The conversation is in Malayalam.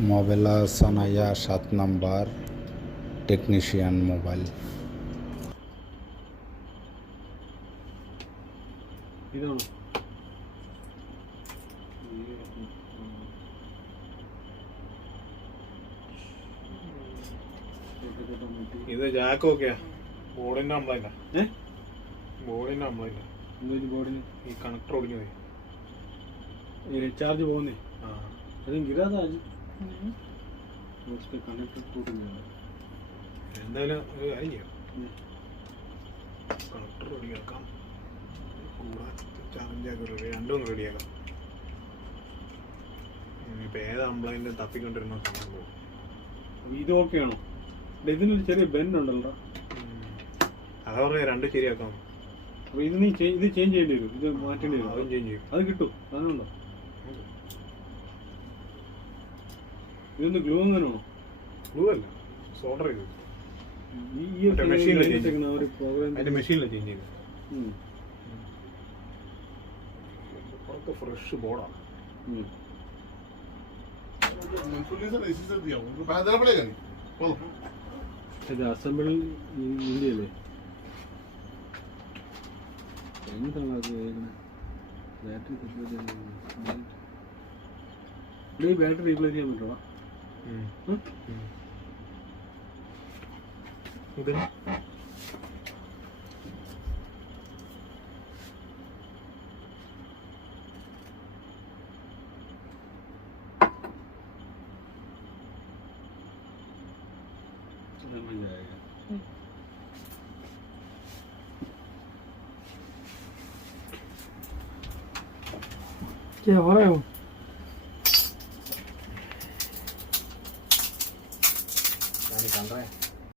Mobile Sanaya 7 number technician mobile. ഇതാണോ ഇത് ജാക്ക് ഓക്കെയാ ബോർഡിന്റെ കംപ്ലൈന്റാ. ബോർഡിന്റെ കംപ്ലൈന്റ്. എന്താ ബോർഡിന് ഈ കണക്ടർ ഒടിഞ്ഞു പോയി. ചാർജ് പോകുന്നേ ആ അതും ഗിരാതാ കണക്ടർ കൂട്ടുന്നില്ല. എന്തായാലും ഒരു കാര്യം ചെയ്യാം, കണക്ടർ റെഡിയാക്കാം, കൂടെ ചാർജാക്കി രണ്ടും റെഡിയാക്കാം. ഇപ്പൊ ഏത് കംപ്ലൈന്റ് തപ്പിക്കൊണ്ടിരുന്ന സമയം പോകും. ഇത് ഓക്കെയാണോ? ഇതിനൊരു ചെറിയ ബെൻഡ് ഉണ്ടല്ലോ. അതാ പറഞ്ഞ രണ്ട് ശരിയാക്കാം. അപ്പൊ ഇത് നീ ഇത് ചേഞ്ച് ചെയ്യേണ്ടി വരും, ഇത് മാറ്റേണ്ടി വരും. അതും ചേഞ്ച് ചെയ്യും. അത് കിട്ടും, അതിനുണ്ടോ? ഇതൊന്ന് ഗ്ലൂ അങ്ങനെയാണോ? ഗ്ലൂ അല്ല, സോൾഡർ ചെയ്തു. ഈ മെഷീനിൽ ഒരു പ്രോഗ്രാം അതിന്റെ മെഷീനിൽ ചേഞ്ച് ചെയ്തു. ഫ്രഷ് ബോർഡാണ്. ഇത് അസംബിൾ ഇന്ത്യയല്ലേ? എന്താണ് അത് ബാറ്ററി ബാറ്ററി റീപ്ലേസ് ചെയ്യാൻ പറ്റുമോ? ഇത് क्या हो रहा है वो? ഞാൻ കണ്ടേ